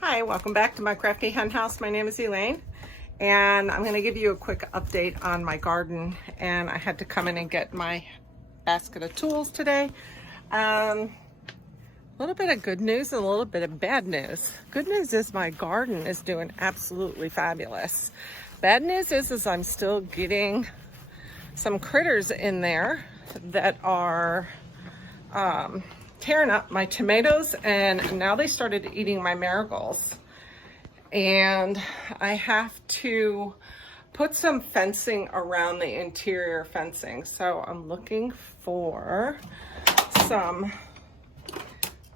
Hi, welcome back to my crafty hen house. My name is Elaine, and I'm going to give you a quick update on my garden. And I had to come in and get my basket of tools today. A little bit of good news and a little bit of bad news. Good news is my garden is doing absolutely fabulous. Bad news is I'm still getting some critters in there that are tearing up my tomatoes, and now they started eating my marigolds. And I have to put some fencing around the interior fencing. So I'm looking for some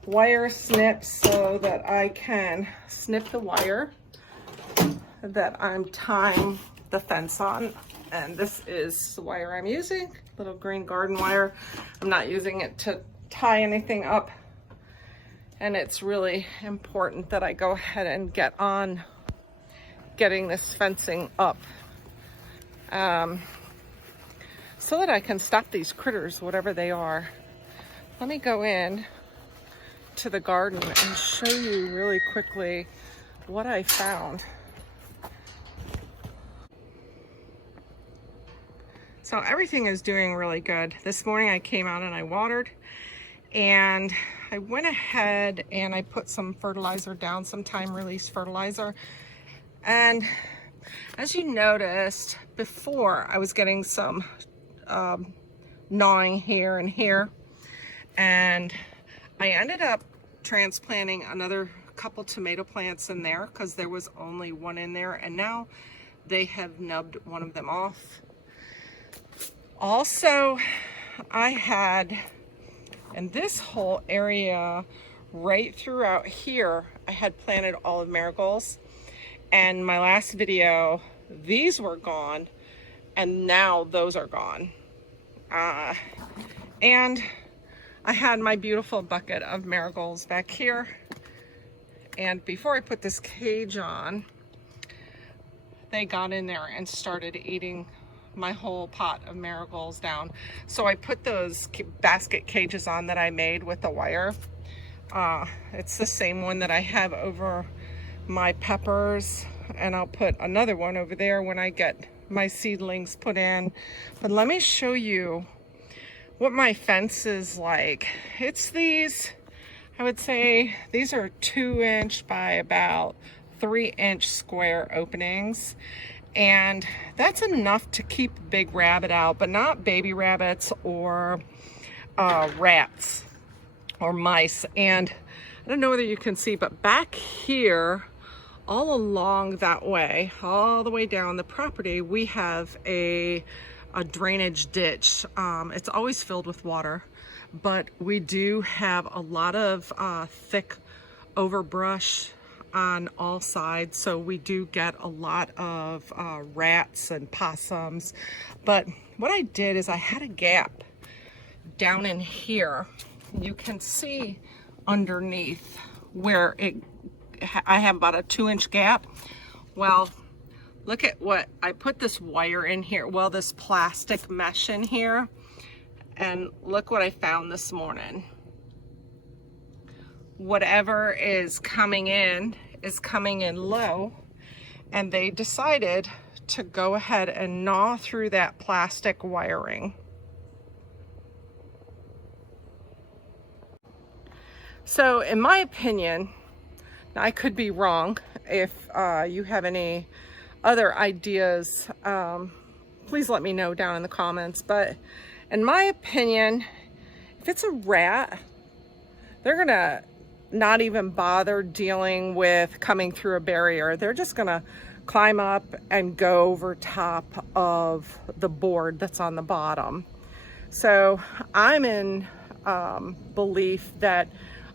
wire snips so that I can snip the wire that I'm tying the fence on. And this is the wire I'm using, little green garden wire. I'm not using it to tie anything up, and it's really important that I go ahead and get on getting this fencing up so that I can stop these critters, whatever they are. Let me go in to the garden and show you really quickly what I found. So everything is doing really good. This morning I came out and I watered, and I went ahead and I put some fertilizer down, some time release fertilizer. And as you noticed before, I was getting some gnawing here and here, and I ended up transplanting another couple tomato plants in there because there was only one in there, and now they have nubbed one of them off. Also, I had in this whole area right throughout here, I had planted olive marigolds, and my last video, these were gone, and now those are gone. And I had my beautiful bucket of marigolds back here, and before I put this cage on, they got in there and started eating my whole pot of marigolds down. So I put those basket cages on that I made with the wire. It's the same one that I have over my peppers, and I'll put another one over there when I get my seedlings put in. But let me show you what my fence is like. It's these, I would say these are 2-inch by about 3-inch square openings. And that's enough to keep a big rabbit out, but not baby rabbits or rats or mice. And I don't know whether you can see, but back here, all along that way, all the way down the property, we have a drainage ditch. It's always filled with water, but we do have a lot of thick overbrush on all sides, so we do get a lot of rats and possums. But what I did is I had a gap down in here. You can see underneath where I have about a 2-inch gap. Well, look at what I put this wire in here, well, this plastic mesh in here, and look what I found this morning. Whatever is coming in low, and they decided to go ahead and gnaw through that plastic wiring. So in my opinion, now I could be wrong, if you have any other ideas, please let me know down in the comments, but in my opinion, if it's a rat, they're gonna not even bother dealing with coming through a barrier. They're just gonna climb up and go over top of the board that's on the bottom. So I'm in belief that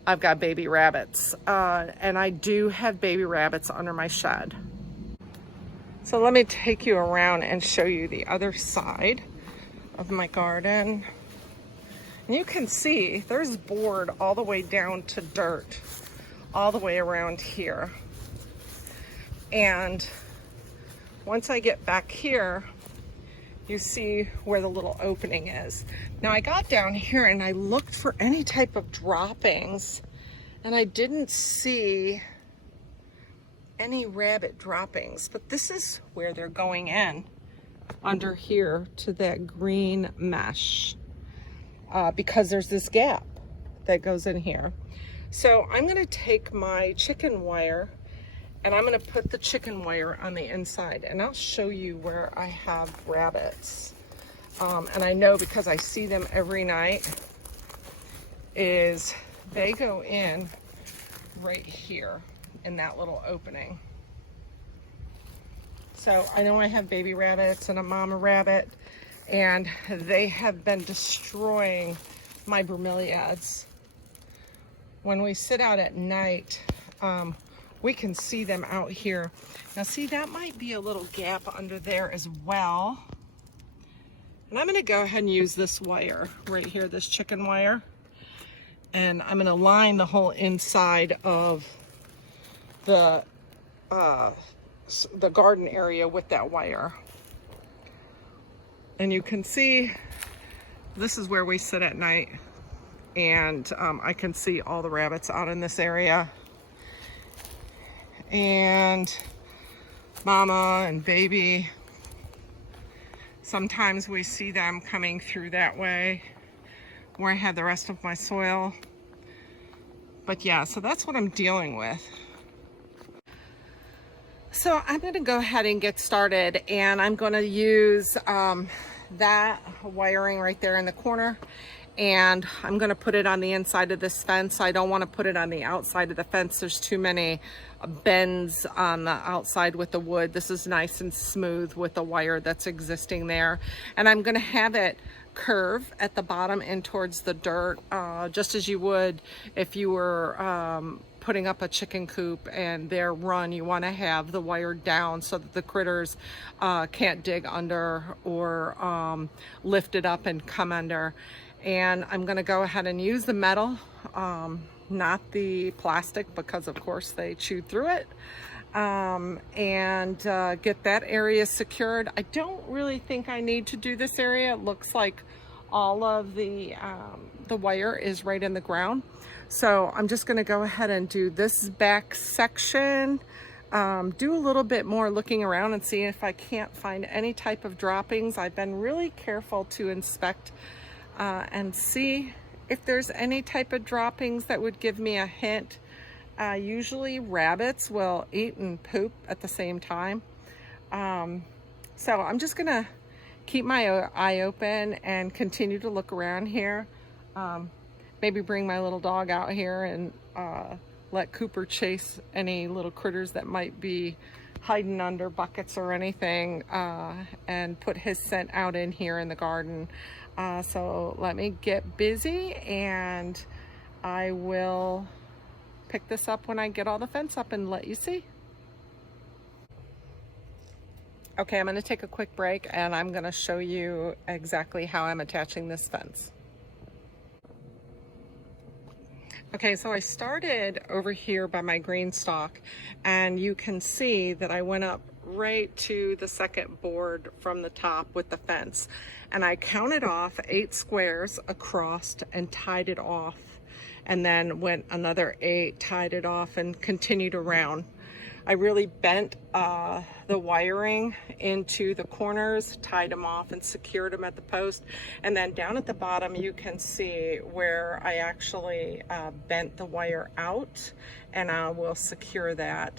I've got baby rabbits, and I do have baby rabbits under my shed. So let me take you around and show you the other side of my garden. And you can see there's board all the way down to dirt, all the way around here. And once I get back here, you see where the little opening is. Now I got down here and I looked for any type of droppings, and I didn't see any rabbit droppings, but this is where they're going in, under here to that green mesh, because there's this gap that goes in here. So I'm gonna take my chicken wire and I'm gonna put the chicken wire on the inside, and I'll show you where I have rabbits. And I know because I see them every night, is they go in right here in that little opening. So I know I have baby rabbits and a mama rabbit, and they have been destroying my bromeliads. When we sit out at night, we can see them out here. Now see, that might be a little gap under there as well. And I'm gonna go ahead and use this wire right here, this chicken wire. And I'm gonna line the whole inside of the garden area with that wire. And you can see, this is where we sit at night. And I can see all the rabbits out in this area. And mama and baby. Sometimes we see them coming through that way where I had the rest of my soil. But yeah, so that's what I'm dealing with. So I'm gonna go ahead and get started, and I'm gonna use that wiring right there in the corner, and I'm gonna put it on the inside of this fence. I don't wanna put it on the outside of the fence. There's too many bends on the outside with the wood. This is nice and smooth with the wire that's existing there. And I'm gonna have it curve at the bottom and towards the dirt, just as you would if you were putting up a chicken coop and their run. You want to have the wire down so that the critters can't dig under or lift it up and come under. And I'm going to go ahead and use the metal, not the plastic, because of course they chewed through it, and get that area secured. I don't really think I need to do this area. It looks like all of the wire is right in the ground. So I'm just gonna go ahead and do this back section, do a little bit more looking around and see if I can't find any type of droppings. I've been really careful to inspect and see if there's any type of droppings that would give me a hint. Usually rabbits will eat and poop at the same time. So I'm just gonna keep my eye open and continue to look around here. Maybe bring my little dog out here and let Cooper chase any little critters that might be hiding under buckets or anything, and put his scent out in here in the garden. So let me get busy, and I will pick this up when I get all the fence up and let you see. Okay, I'm going to take a quick break, and I'm going to show you exactly how I'm attaching this fence. Okay, so I started over here by my green stalk, and you can see that I went up right to the second board from the top with the fence, and I counted off 8 squares across and tied it off, and then went another 8, tied it off, and continued around. I really bent the wiring into the corners, tied them off and secured them at the post. And then down at the bottom, you can see where I actually bent the wire out, and I will secure that.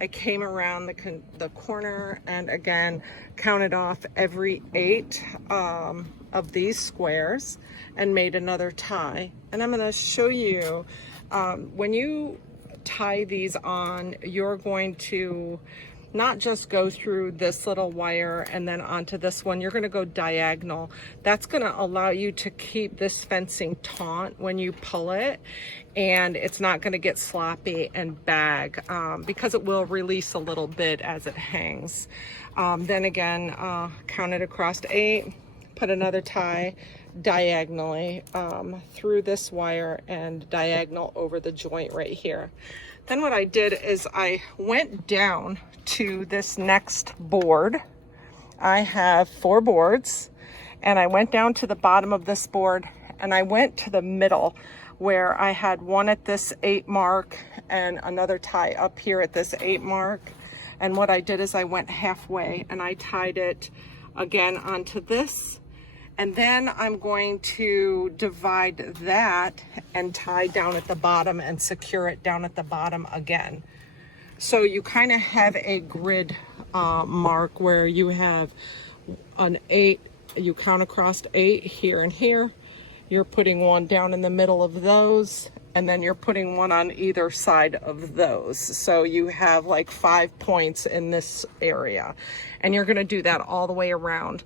I came around the corner and again counted off every 8 of these squares and made another tie. And I'm going to show you when you tie these on, you're going to not just go through this little wire and then onto this one. You're going to go diagonal. That's going to allow you to keep this fencing taut when you pull it, and it's not going to get sloppy and bag, because it will release a little bit as it hangs. Then again, count it across 8, put another tie diagonally through this wire and diagonal over the joint right here. Then what I did is I went down to this next board. I have 4 boards, and I went down to the bottom of this board and I went to the middle where I had one at this 8 mark and another tie up here at this 8 mark. And what I did is I went halfway and I tied it again onto this. And then I'm going to divide that and tie down at the bottom and secure it down at the bottom again. So you kind of have a grid mark where you have an 8, you count across 8 here and here. You're putting one down in the middle of those, and then you're putting one on either side of those. So you have like 5 points in this area, and you're gonna do that all the way around.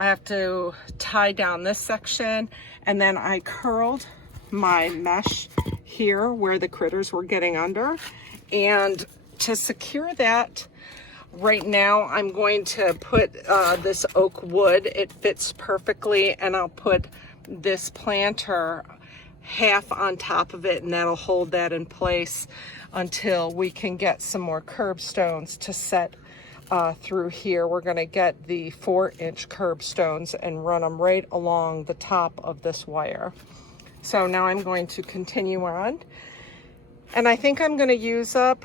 I have to tie down this section, and then I curled my mesh here where the critters were getting under. And to secure that, right now I'm going to put this oak wood. It fits perfectly, and I'll put this planter half on top of it, and that'll hold that in place until we can get some more curbstones to set through here. We're going to get the 4-inch curbstones and run them right along the top of this wire. So now I'm going to continue on, and I think I'm going to use up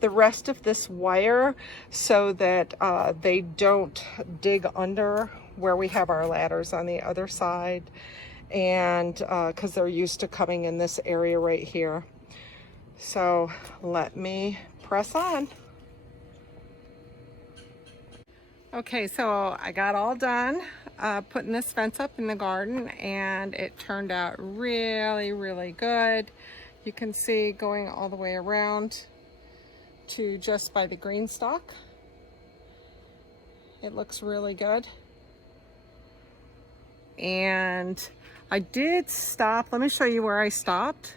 the rest of this wire so that they don't dig under where we have our ladders on the other side, and because they're used to coming in this area right here. So let me press on. Okay, so I got all done putting this fence up in the garden, and it turned out really, really good. You can see going all the way around to just by the green stalk. It looks really good. And I did stop. Let me show you where I stopped.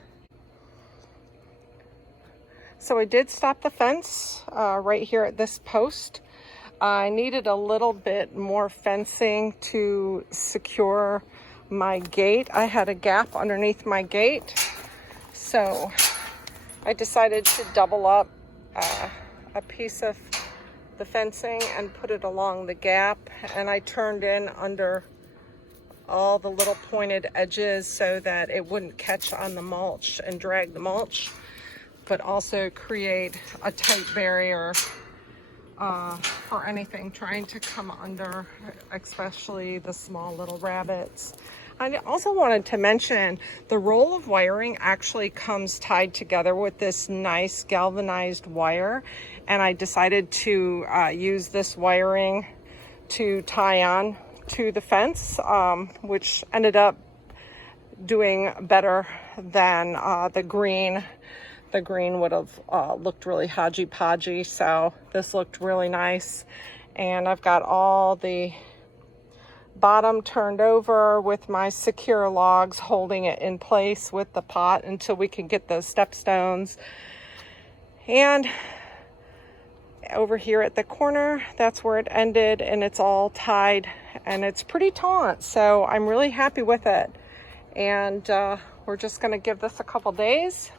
So I did stop the fence right here at this post. I needed a little bit more fencing to secure my gate. I had a gap underneath my gate, so I decided to double up a piece of the fencing and put it along the gap, and I turned in under all the little pointed edges so that it wouldn't catch on the mulch and drag the mulch, but also create a tight barrier for anything trying to come under, especially the small little rabbits. I also wanted to mention the roll of wiring actually comes tied together with this nice galvanized wire, and I decided to use this wiring to tie on to the fence, which ended up doing better than the green. The green would have looked really hodgy-podgy, so this looked really nice. And I've got all the bottom turned over with my secure logs holding it in place with the pot until we can get those stepstones. And over here at the corner, that's where it ended, and it's all tied, and it's pretty taut, so I'm really happy with it. And we're just going to give this a couple days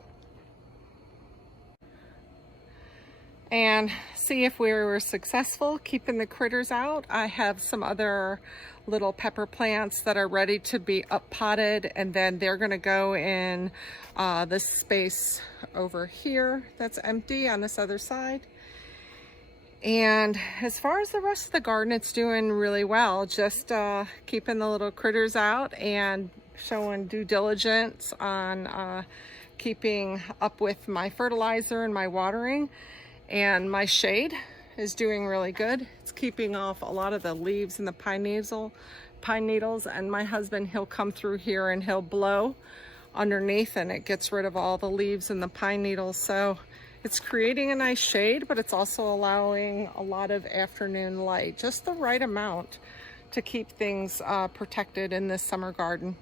and see if we were successful keeping the critters out. I have some other little pepper plants that are ready to be up potted, and then they're going to go in this space over here that's empty on this other side. And as far as the rest of the garden, it's doing really well. Just keeping the little critters out and showing due diligence on keeping up with my fertilizer and my watering. And my shade is doing really good. It's keeping off a lot of the leaves and the pine needles. And my husband, he'll come through here and he'll blow underneath, and it gets rid of all the leaves and the pine needles. So it's creating a nice shade, but it's also allowing a lot of afternoon light, just the right amount to keep things protected in this summer garden.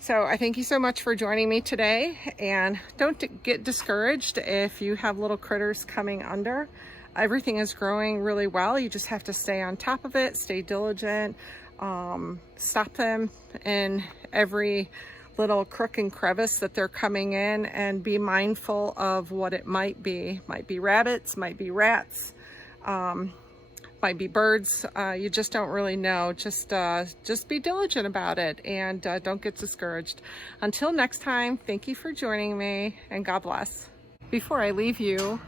So I thank you so much for joining me today, and don't get discouraged if you have little critters coming under. Everything is growing really well. You just have to stay on top of it, stay diligent, stop them in every little crook and crevice that they're coming in, and be mindful of what it might be. Might be rabbits, might be rats. might be birds. You just don't really know. Just be diligent about it, and don't get discouraged. Until next time, thank you for joining me, and God bless. Before I leave you,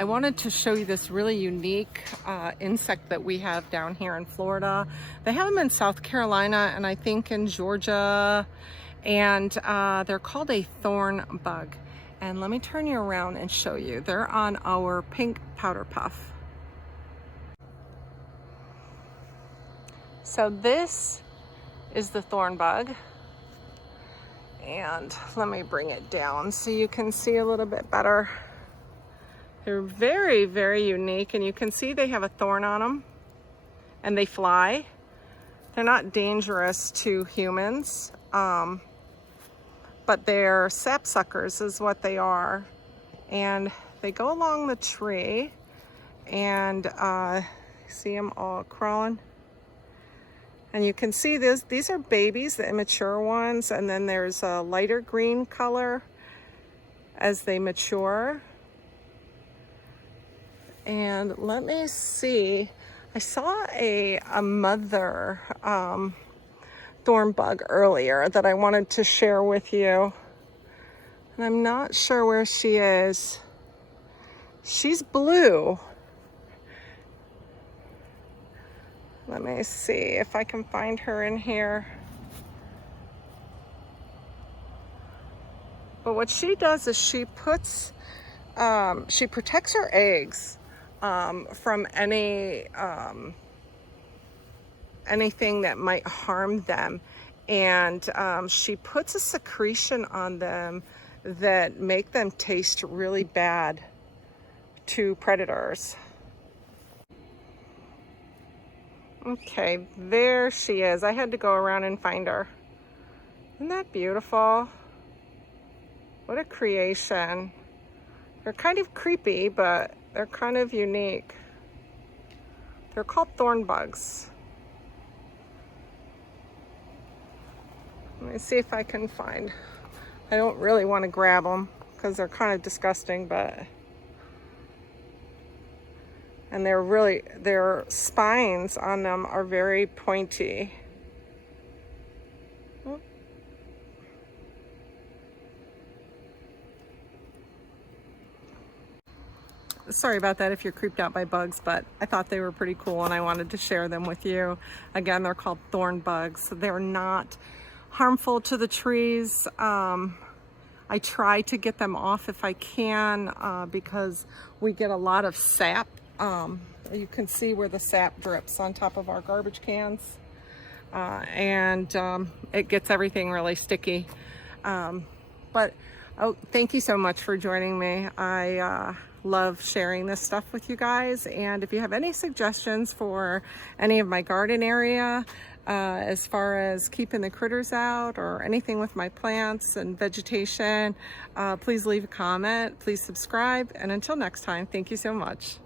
I wanted to show you this really unique insect that we have down here in Florida. They have them in South Carolina and I think in Georgia, and they're called a thorn bug. And let me turn you around and show you. They're on our pink powder puff. So this is the thorn bug. And let me bring it down so you can see a little bit better. They're very, very unique, and you can see they have a thorn on them, and they fly. They're not dangerous to humans, but they're sapsuckers is what they are. And they go along the tree, and see them all crawling. And you can see these are babies, the immature ones, and then there's a lighter green color as they mature. And let me see, I saw a mother thorn bug earlier that I wanted to share with you. And I'm not sure where she is. She's blue. Let me see if I can find her in here. But what she does is she puts, she protects her eggs from anything that might harm them. And she puts a secretion on them that make them taste really bad to predators. Okay, there she is. I had to go around and find her. Isn't that beautiful? What a creation. They're kind of creepy, but they're kind of unique. They're called thornbugs. Let me see if I can find. I don't really want to grab them because they're kind of disgusting, but and their spines on them are very pointy. Sorry about that if you're creeped out by bugs, but I thought they were pretty cool and I wanted to share them with you. Again, they're called thorn bugs. They're not harmful to the trees. I try to get them off if I can because we get a lot of sap. You can see where the sap drips on top of our garbage cans, and it gets everything really sticky. But thank you so much for joining me. I love sharing this stuff with you guys, and if you have any suggestions for any of my garden area as far as keeping the critters out or anything with my plants and vegetation, please leave a comment, please subscribe, and until next time, thank you so much.